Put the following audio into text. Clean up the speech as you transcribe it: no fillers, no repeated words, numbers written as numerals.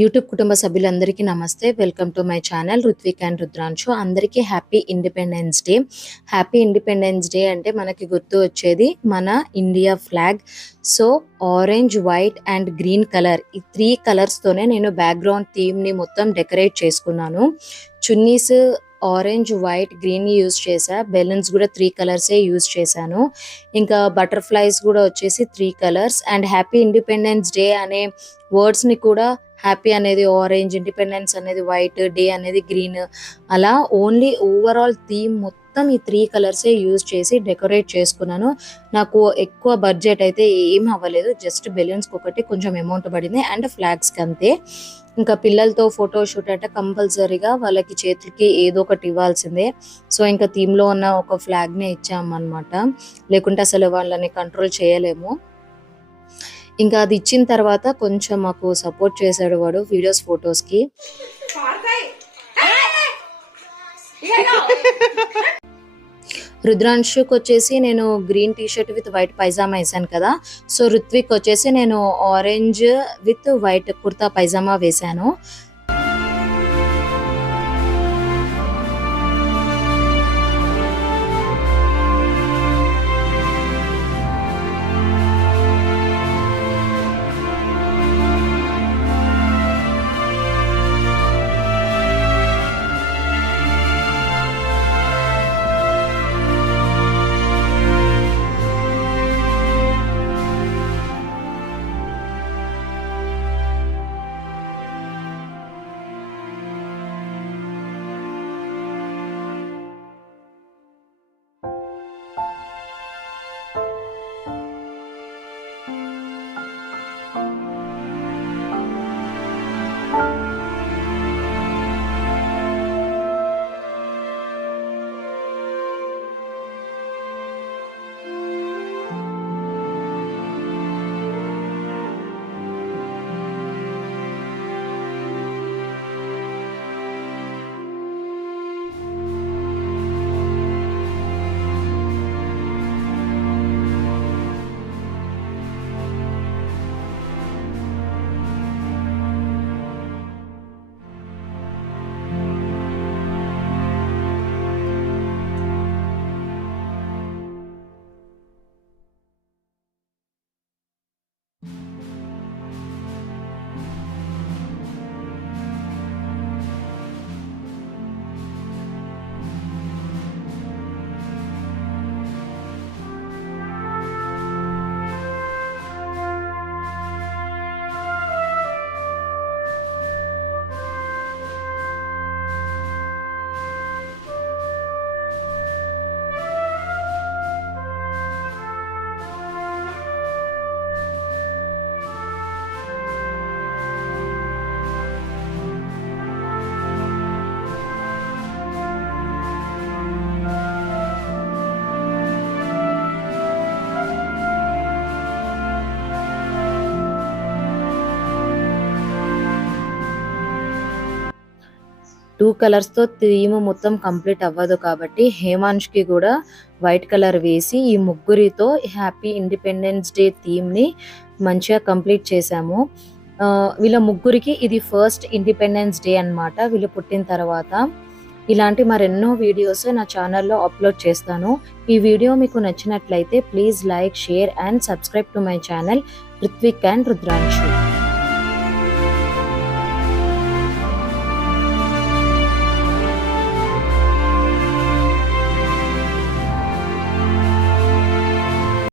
YouTube కుటుంబ సభ్యులందరికీ నమస్తే. Welcome to my channel Ruthvik and Rudranshu. అందరికీ happy Independence Day. Happy Independence Day అంటే మనకి గుర్తు వచ్చేది మన India flag. So orange, white and green colour, ఈ 3 కలర్స్తోనే నేను బ్యాక్గ్రౌండ్ థీమ్ని మొత్తం డెకరేట్ చేసుకున్నాను. చున్నీస్ ఆరెంజ్, వైట్, గ్రీన్ యూజ్ చేశా. బెలూన్స్ కూడా 3 కలర్సే యూజ్ చేశాను. ఇంకా బటర్ఫ్లైస్ కూడా వచ్చేసి 3 colours. And happy Independence day అనే వర్డ్స్ని కూడా హ్యాపీ అనేది ఆరెంజ్, ఇండిపెండెన్స్ అనేది వైట్, డే అనేది గ్రీన్, అలా ఓన్లీ ఓవరాల్ థీమ్ మొత్తం ఈ 3 కలర్సే యూజ్ చేసి డెకరేట్ చేసుకున్నాను. నాకు ఎక్కువ బడ్జెట్ అయితే ఏం అవ్వలేదు. జస్ట్ బెలూన్స్కి ఒకటి కొంచెం అమౌంట్ పడింది అండ్ ఫ్లాగ్స్కి అంతే. ఇంకా పిల్లలతో ఫోటోషూట్ అంటే కంపల్సరీగా వాళ్ళకి చేతులకి ఏదో ఒకటి ఇవ్వాల్సిందే. సో ఇంకా థీమ్లో ఉన్న ఒక ఫ్లాగ్నే ఇచ్చామన్నమాట. లేకుంటే అసలు వాళ్ళని కంట్రోల్ చేయలేము. ఇంకా అది ఇచ్చిన తర్వాత కొంచెం మాకు సపోర్ట్ చేశాడు వాడు వీడియోస్, ఫొటోస్కి. రుద్రాంశుకి వచ్చేసి నేను green T shirt with white pyjama వేసాను కదా. సో రుత్విక్ వచ్చేసి నేను orange with white kurta pyjama వేశాను. టూ కలర్స్తో థీమ్ మొత్తం కంప్లీట్ అవ్వదు కాబట్టి హేమాంష్కి కూడా వైట్ కలర్ వేసి ఈ ముగ్గురితో హ్యాపీ ఇండిపెండెన్స్ డే థీమ్ని మంచిగా కంప్లీట్ చేశాము. వీళ్ళ ముగ్గురికి ఇది ఫస్ట్ ఇండిపెండెన్స్ డే అన్నమాట వీళ్ళు పుట్టిన తర్వాత. ఇలాంటి మరెన్నో వీడియోస్ నా ఛానల్లో అప్లోడ్ చేస్తాను. ఈ వీడియో మీకు నచ్చినట్లయితే please like, share and subscribe to my channel Ruthvik and రుద్రాంశు.